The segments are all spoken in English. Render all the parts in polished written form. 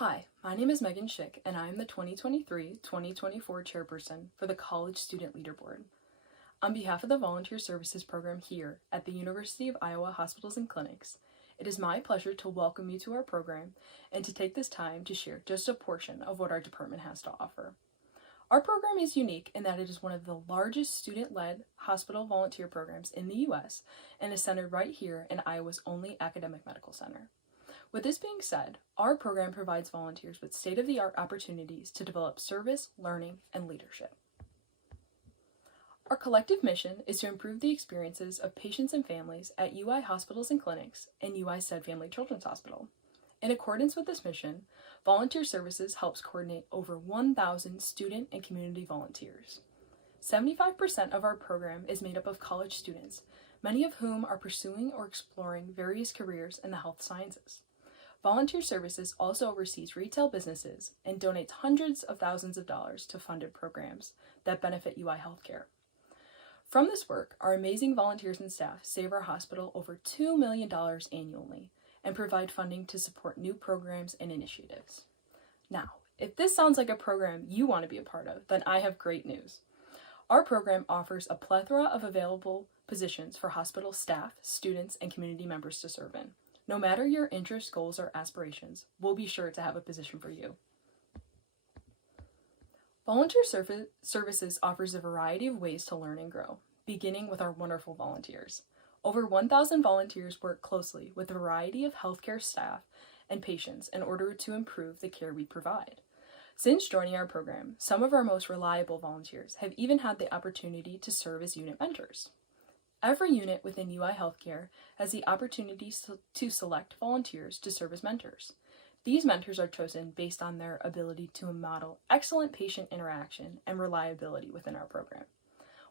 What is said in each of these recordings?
Hi, my name is Megan Schick, and I am the 2023-2024 chairperson for the College Student Leaderboard. On behalf of the Volunteer Services Program here at the University of Iowa Hospitals and Clinics, it is my pleasure to welcome you to our program and to take this time to share just a portion of what our department has to offer. Our program is unique in that it is one of the largest student-led hospital volunteer programs in the U.S. and is centered right here in Iowa's only academic medical center. With this being said, our program provides volunteers with state-of-the-art opportunities to develop service, learning, and leadership. Our collective mission is to improve the experiences of patients and families at UI Hospitals and Clinics and UI Stead Family Children's Hospital. In accordance with this mission, Volunteer Services helps coordinate over 1,000 student and community volunteers. 75% of our program is made up of college students, many of whom are pursuing or exploring various careers in the health sciences. Volunteer Services also oversees retail businesses and donates hundreds of thousands of dollars to funded programs that benefit UI healthcare. From this work, our amazing volunteers and staff save our hospital over $2 million annually and provide funding to support new programs and initiatives. Now, if this sounds like a program you want to be a part of, then I have great news. Our program offers a plethora of available positions for hospital staff, students, and community members to serve in. No matter your interests, goals, or aspirations, we'll be sure to have a position for you. Volunteer Services offers a variety of ways to learn and grow, beginning with our wonderful volunteers. Over 1,000 volunteers work closely with a variety of healthcare staff and patients in order to improve the care we provide. Since joining our program, some of our most reliable volunteers have even had the opportunity to serve as unit mentors. Every unit within UI Healthcare has the opportunity to select volunteers to serve as mentors. These mentors are chosen based on their ability to model excellent patient interaction and reliability within our program.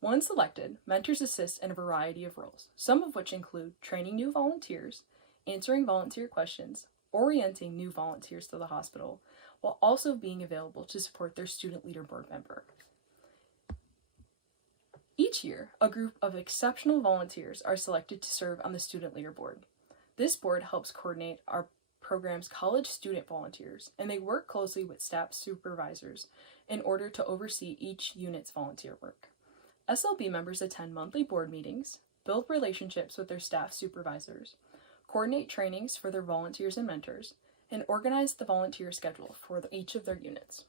Once selected, mentors assist in a variety of roles, some of which include training new volunteers, answering volunteer questions, orienting new volunteers to the hospital, while also being available to support their student leader board member. Each year, a group of exceptional volunteers are selected to serve on the Student Leader Board. This board helps coordinate our program's college student volunteers, and they work closely with staff supervisors in order to oversee each unit's volunteer work. SLB members attend monthly board meetings, build relationships with their staff supervisors, coordinate trainings for their volunteers and mentors, and organize the volunteer schedule for each of their units.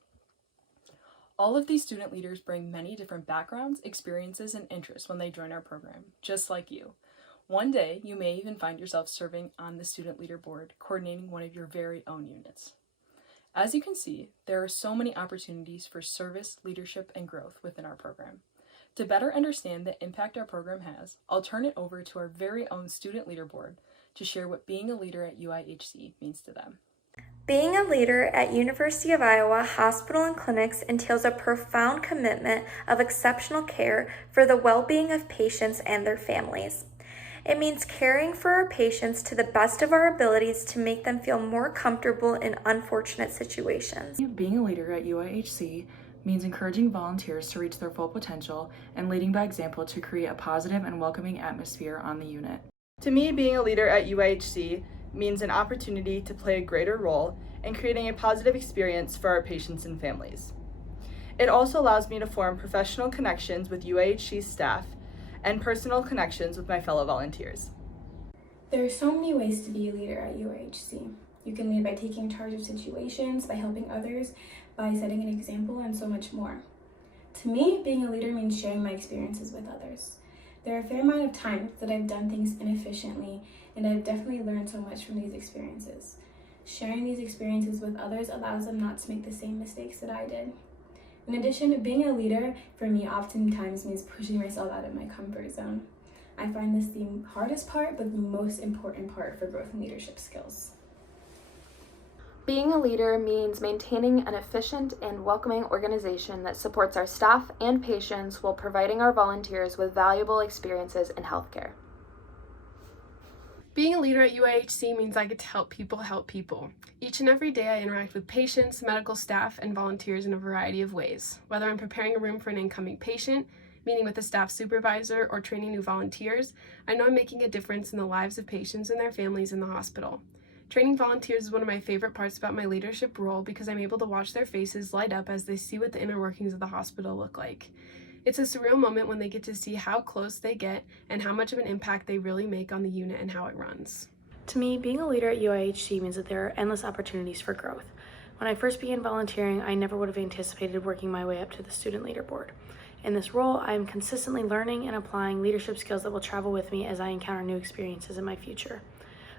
All of these student leaders bring many different backgrounds, experiences, and interests when they join our program, just like you. One day, you may even find yourself serving on the Student Leader Board, coordinating one of your very own units. As you can see, there are so many opportunities for service, leadership, and growth within our program. To better understand the impact our program has, I'll turn it over to our very own Student Leader Board to share what being a leader at UIHC means to them. Being a leader at University of Iowa Hospital and Clinics entails a profound commitment of exceptional care for the well-being of patients and their families. It means caring for our patients to the best of our abilities to make them feel more comfortable in unfortunate situations. Being a leader at UIHC means encouraging volunteers to reach their full potential and leading by example to create a positive and welcoming atmosphere on the unit. To me, being a leader at UIHC means an opportunity to play a greater role in creating a positive experience for our patients and families. It also allows me to form professional connections with UIHC staff and personal connections with my fellow volunteers. There are so many ways to be a leader at UIHC. You can lead by taking charge of situations, by helping others, by setting an example, and so much more. To me, being a leader means sharing my experiences with others. There are a fair amount of times that I've done things inefficiently, and I've definitely learned so much from these experiences. Sharing these experiences with others allows them not to make the same mistakes that I did. In addition, being a leader for me oftentimes means pushing myself out of my comfort zone. I find this the hardest part, but the most important part for growth and leadership skills. Being a leader means maintaining an efficient and welcoming organization that supports our staff and patients while providing our volunteers with valuable experiences in healthcare. Being a leader at UIHC means I get to help people. Each and every day I interact with patients, medical staff, and volunteers in a variety of ways. Whether I'm preparing a room for an incoming patient, meeting with a staff supervisor, or training new volunteers, I know I'm making a difference in the lives of patients and their families in the hospital. Training volunteers is one of my favorite parts about my leadership role because I'm able to watch their faces light up as they see what the inner workings of the hospital look like. It's a surreal moment when they get to see how close they get and how much of an impact they really make on the unit and how it runs. To me, being a leader at UIHC means that there are endless opportunities for growth. When I first began volunteering, I never would have anticipated working my way up to the student leader board. In this role, I am consistently learning and applying leadership skills that will travel with me as I encounter new experiences in my future.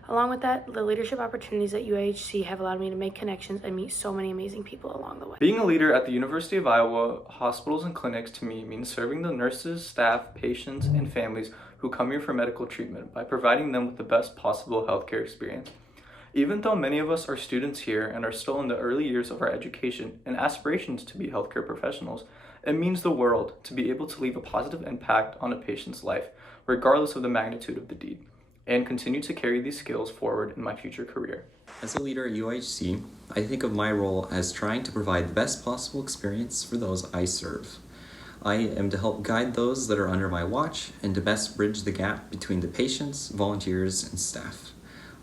Along with that, the leadership opportunities at UIHC have allowed me to make connections and meet so many amazing people along the way. Being a leader at the University of Iowa Hospitals and Clinics to me means serving the nurses, staff, patients, and families who come here for medical treatment by providing them with the best possible healthcare experience. Even though many of us are students here and are still in the early years of our education and aspirations to be healthcare professionals, it means the world to be able to leave a positive impact on a patient's life, regardless of the magnitude of the deed, and continue to carry these skills forward in my future career. As a leader at UIHC, I think of my role as trying to provide the best possible experience for those I serve. I am to help guide those that are under my watch and to best bridge the gap between the patients, volunteers, and staff.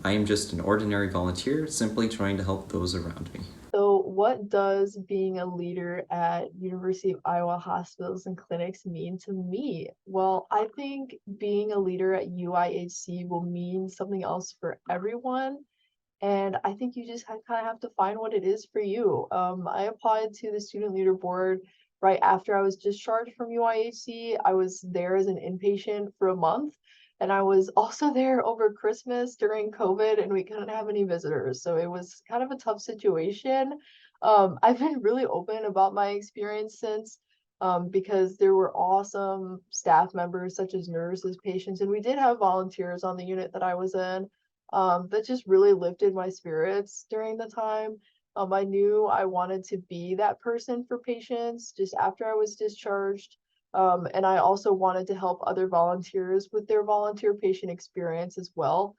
I am just an ordinary volunteer simply trying to help those around me. So what does being a leader at University of Iowa Hospitals and Clinics mean to me? Well, I think being a leader at UIHC will mean something else for everyone. And I think you just kind of have to find what it is for you. I applied to the student leader board right after I was discharged from UIHC. I was there as an inpatient for a month. And I was also there over Christmas during COVID and we couldn't have any visitors. So it was kind of a tough situation. I've been really open about my experience since because there were awesome staff members such as nurses, patients, and we did have volunteers on the unit that I was in that just really lifted my spirits during the time. I knew I wanted to be that person for patients just after I was discharged. And I also wanted to help other volunteers with their volunteer patient experience as well.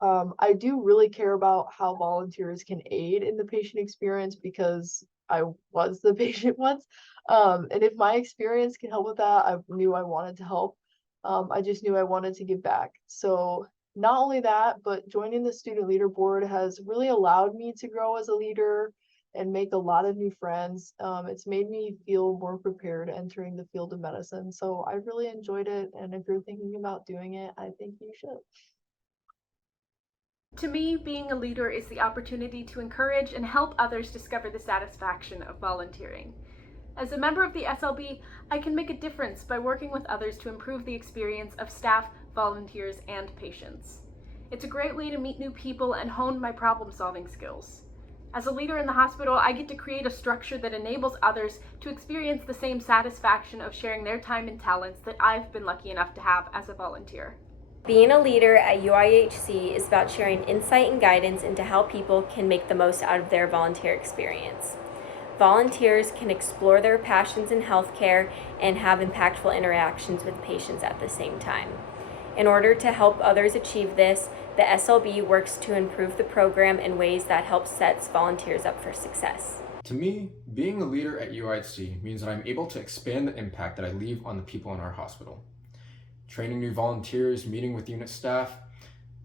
I do really care about how volunteers can aid in the patient experience because I was the patient once. And if my experience can help with that, I knew I wanted to help. I just knew I wanted to give back. So not only that, but joining the student leader board has really allowed me to grow as a leader and make a lot of new friends. It's made me feel more prepared entering the field of medicine. So I really enjoyed it. And if you're thinking about doing it, I think you should. To me, being a leader is the opportunity to encourage and help others discover the satisfaction of volunteering. As a member of the SLB, I can make a difference by working with others to improve the experience of staff, volunteers, and patients. It's a great way to meet new people and hone my problem-solving skills. As a leader in the hospital, I get to create a structure that enables others to experience the same satisfaction of sharing their time and talents that I've been lucky enough to have as a volunteer. Being a leader at UIHC is about sharing insight and guidance into how people can make the most out of their volunteer experience. Volunteers can explore their passions in healthcare and have impactful interactions with patients at the same time. In order to help others achieve this, the SLB works to improve the program in ways that help sets volunteers up for success. To me, being a leader at UIHC means that I'm able to expand the impact that I leave on the people in our hospital. Training new volunteers, meeting with unit staff,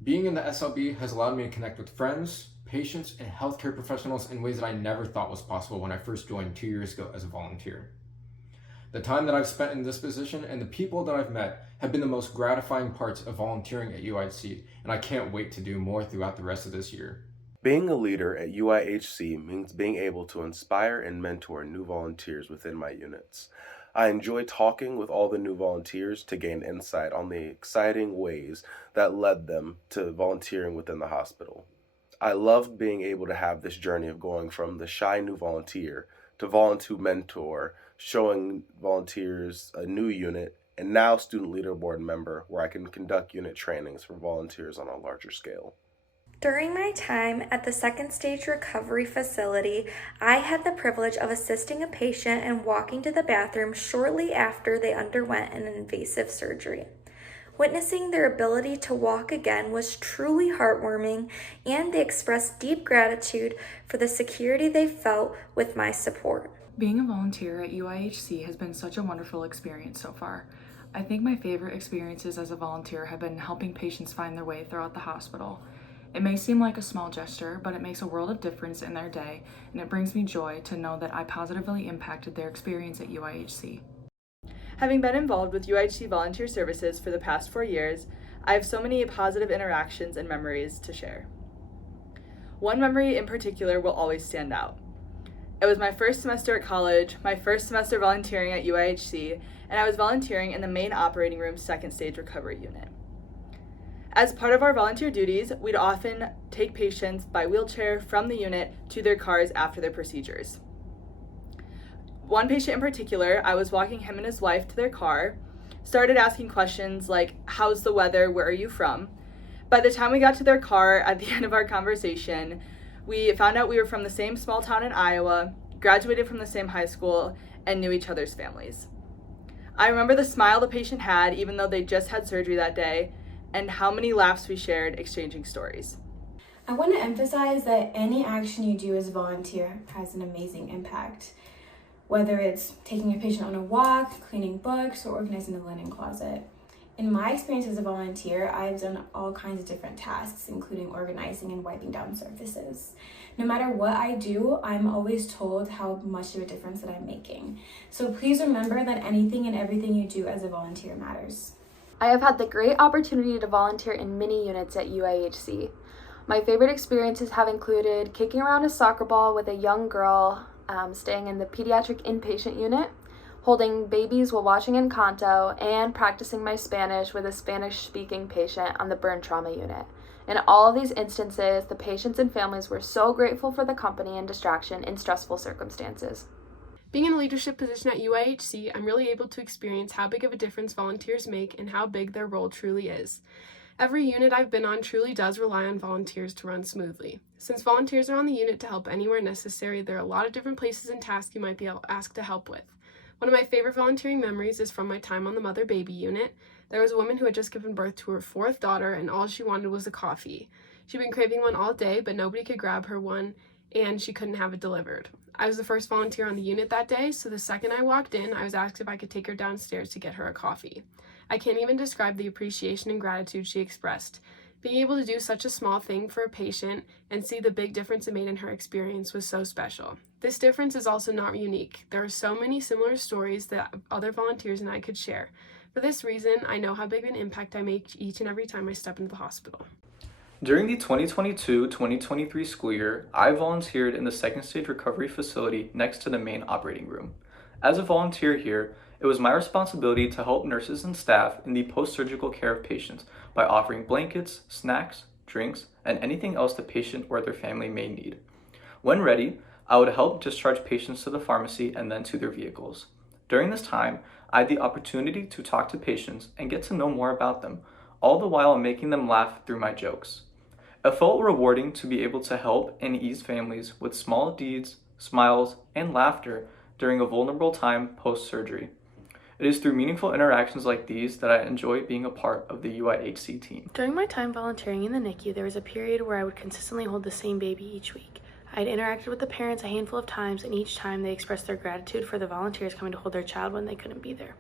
being in the SLB has allowed me to connect with friends, patients, and healthcare professionals in ways that I never thought was possible when I first joined 2 years ago as a volunteer. The time that I've spent in this position and the people that I've met have been the most gratifying parts of volunteering at UIHC, and I can't wait to do more throughout the rest of this year. Being a leader at UIHC means being able to inspire and mentor new volunteers within my units. I enjoy talking with all the new volunteers to gain insight on the exciting ways that led them to volunteering within the hospital. I love being able to have this journey of going from the shy new volunteer to volunteer mentor, showing volunteers a new unit, and now student leader board member where I can conduct unit trainings for volunteers on a larger scale. During my time at the second stage recovery facility, I had the privilege of assisting a patient and walking to the bathroom shortly after they underwent an invasive surgery. Witnessing their ability to walk again was truly heartwarming, and they expressed deep gratitude for the security they felt with my support. Being a volunteer at UIHC has been such a wonderful experience so far. I think my favorite experiences as a volunteer have been helping patients find their way throughout the hospital. It may seem like a small gesture, but it makes a world of difference in their day, and it brings me joy to know that I positively impacted their experience at UIHC. Having been involved with UIHC volunteer services for the past 4 years, I have so many positive interactions and memories to share. One memory in particular will always stand out. It was my first semester at college, my first semester volunteering at UIHC, and I was volunteering in the main operating room second stage recovery unit. As part of our volunteer duties, we'd often take patients by wheelchair from the unit to their cars after their procedures. One patient in particular, I was walking him and his wife to their car, started asking questions like, "How's the weather? Where are you from?" By the time we got to their car at the end of our conversation, we found out we were from the same small town in Iowa, graduated from the same high school, and knew each other's families. I remember the smile the patient had even though they just had surgery that day, and how many laughs we shared exchanging stories. I want to emphasize that any action you do as a volunteer has an amazing impact. Whether it's taking a patient on a walk, cleaning books, or organizing the linen closet. In my experience as a volunteer, I've done all kinds of different tasks, including organizing and wiping down surfaces. No matter what I do, I'm always told how much of a difference that I'm making. So please remember that anything and everything you do as a volunteer matters. I have had the great opportunity to volunteer in many units at UIHC. My favorite experiences have included kicking around a soccer ball with a young girl, staying in the pediatric inpatient unit, holding babies while watching Encanto, and practicing my Spanish with a Spanish-speaking patient on the burn trauma unit. In all of these instances, the patients and families were so grateful for the company and distraction in stressful circumstances. Being in a leadership position at UIHC, I'm really able to experience how big of a difference volunteers make and how big their role truly is. Every unit I've been on truly does rely on volunteers to run smoothly. Since volunteers are on the unit to help anywhere necessary, there are a lot of different places and tasks you might be asked to help with. One of my favorite volunteering memories is from my time on the mother-baby unit. There was a woman who had just given birth to her 4th daughter, and all she wanted was a coffee. She'd been craving one all day, but nobody could grab her one, and she couldn't have it delivered. I was the first volunteer on the unit that day, so the second I walked in, I was asked if I could take her downstairs to get her a coffee. I can't even describe the appreciation and gratitude she expressed. Being able to do such a small thing for a patient and see the big difference it made in her experience was so special. This difference is also not unique. There are so many similar stories that other volunteers and I could share. For this reason, I know how big of an impact I make each and every time I step into the hospital. During the 2022-2023 school year, I volunteered in the second stage recovery facility next to the main operating room. As a volunteer here, it was my responsibility to help nurses and staff in the post-surgical care of patients by offering blankets, snacks, drinks, and anything else the patient or their family may need. When ready, I would help discharge patients to the pharmacy and then to their vehicles. During this time, I had the opportunity to talk to patients and get to know more about them, all the while making them laugh through my jokes. It felt rewarding to be able to help and ease families with small deeds, smiles, and laughter during a vulnerable time post-surgery. It is through meaningful interactions like these that I enjoy being a part of the UIHC team. During my time volunteering in the NICU, there was a period where I would consistently hold the same baby each week. I'd interacted with the parents a handful of times, and each time they expressed their gratitude for the volunteers coming to hold their child when they couldn't be there.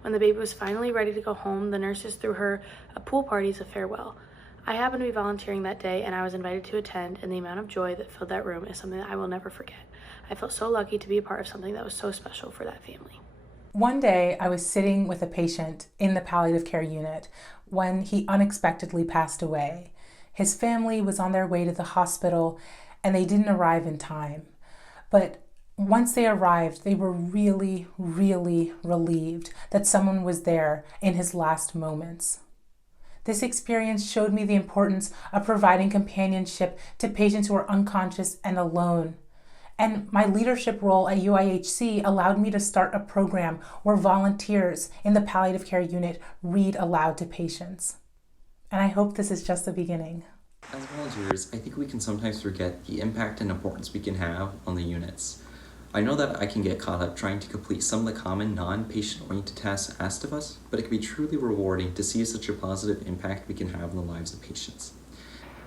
When the baby was finally ready to go home, the nurses threw her a pool party as a farewell. I happened to be volunteering that day, and I was invited to attend, and the amount of joy that filled that room is something that I will never forget. I felt so lucky to be a part of something that was so special for that family. One day, I was sitting with a patient in the palliative care unit when he unexpectedly passed away. His family was on their way to the hospital, and they didn't arrive in time. But once they arrived, they were really, really relieved that someone was there in his last moments. This experience showed me the importance of providing companionship to patients who are unconscious and alone. And my leadership role at UIHC allowed me to start a program where volunteers in the palliative care unit read aloud to patients. And I hope this is just the beginning. As volunteers, I think we can sometimes forget the impact and importance we can have on the units. I know that I can get caught up trying to complete some of the common non-patient-oriented tasks asked of us, but it can be truly rewarding to see such a positive impact we can have in the lives of patients.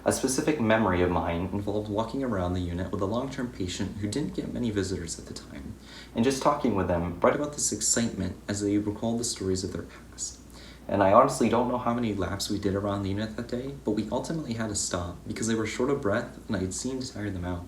A specific memory of mine involved walking around the unit with a long-term patient who didn't get many visitors at the time, and just talking with them brought about this excitement as they recalled the stories of their past. And I honestly don't know how many laps we did around the unit that day, but we ultimately had to stop because they were short of breath and I had seemed to tire them out.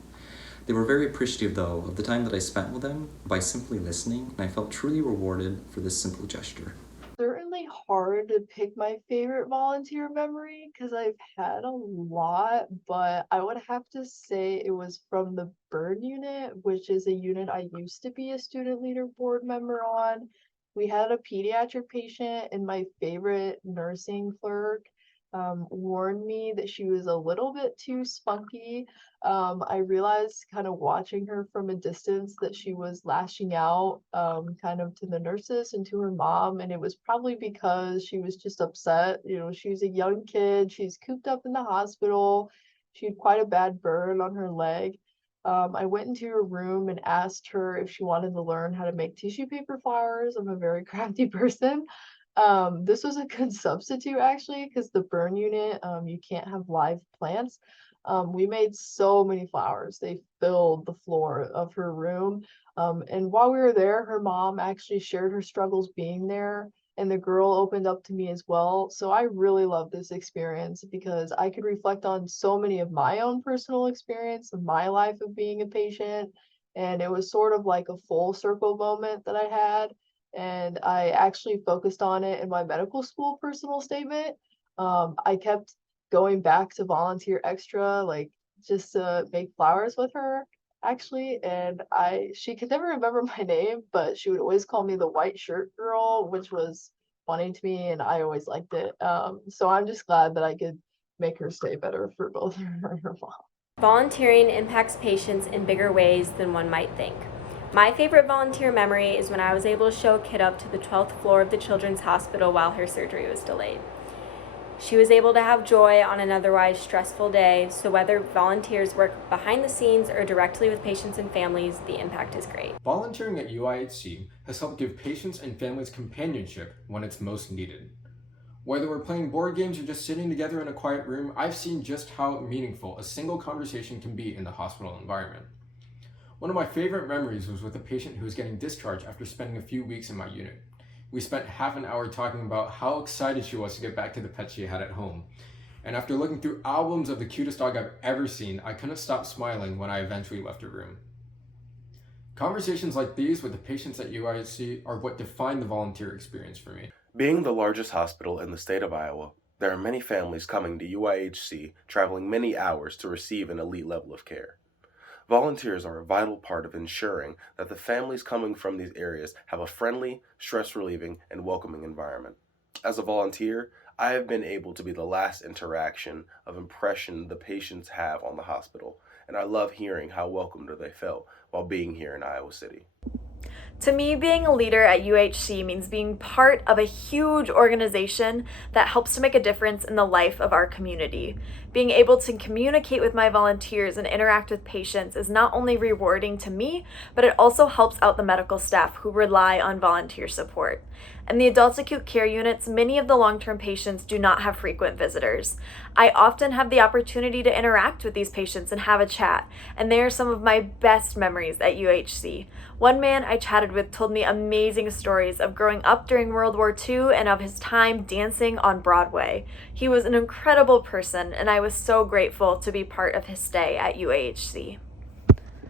They were very appreciative, though, of the time that I spent with them by simply listening, and I felt truly rewarded for this simple gesture. Certainly hard to pick my favorite volunteer memory because I've had a lot, but I would have to say it was from the burn unit, which is a unit I used to be a student leader board member on. We had a pediatric patient, and my favorite nursing clerk warned me that she was a little bit too spunky. I realized kind of watching her from a distance that she was lashing out kind of to the nurses and to her mom, and it was probably because she was just upset. You know, she was a young kid, she's cooped up in the hospital, she had quite a bad burn on her leg. I went into her room and asked her if she wanted to learn how to make tissue paper flowers. I'm a very crafty person. This was a good substitute actually, because the burn unit, you can't have live plants. We made so many flowers. They filled the floor of her room. And while we were there, her mom actually shared her struggles being there, and the girl opened up to me as well. So I really love this experience because I could reflect on so many of my own personal experience of my life of being a patient. And it was sort of like a full circle moment that I had. And I actually focused on it in my medical school personal statement. I kept going back to volunteer extra, like just to make flowers with her actually. And she could never remember my name, but she would always call me the white shirt girl, which was funny to me, and I always liked it. So I'm just glad that I could make her stay better for both her and her mom. Volunteering impacts patients in bigger ways than one might think. My favorite volunteer memory is when I was able to show a kid up to the 12th floor of the Children's Hospital while her surgery was delayed. She was able to have joy on an otherwise stressful day, so whether volunteers work behind the scenes or directly with patients and families, the impact is great. Volunteering at UIHC has helped give patients and families companionship when it's most needed. Whether we're playing board games or just sitting together in a quiet room, I've seen just how meaningful a single conversation can be in the hospital environment. One of my favorite memories was with a patient who was getting discharged after spending a few weeks in my unit. We spent half an hour talking about how excited she was to get back to the pet she had at home. And after looking through albums of the cutest dog I've ever seen, I couldn't stop smiling when I eventually left her room. Conversations like these with the patients at UIHC are what define the volunteer experience for me. Being the largest hospital in the state of Iowa, there are many families coming to UIHC, traveling many hours to receive an elite level of care. Volunteers are a vital part of ensuring that the families coming from these areas have a friendly, stress-relieving, and welcoming environment. As a volunteer, I have been able to be the last interaction of impression the patients have on the hospital, and I love hearing how welcomed they felt while being here in Iowa City. To me, being a leader at UHC means being part of a huge organization that helps to make a difference in the life of our community. Being able to communicate with my volunteers and interact with patients is not only rewarding to me, but it also helps out the medical staff who rely on volunteer support. In the adult acute care units, many of the long-term patients do not have frequent visitors. I often have the opportunity to interact with these patients and have a chat, and they are some of my best memories at UHC. One man I chatted with told me amazing stories of growing up during World War II and of his time dancing on Broadway. He was an incredible person, and I was so grateful to be part of his stay at UAHC.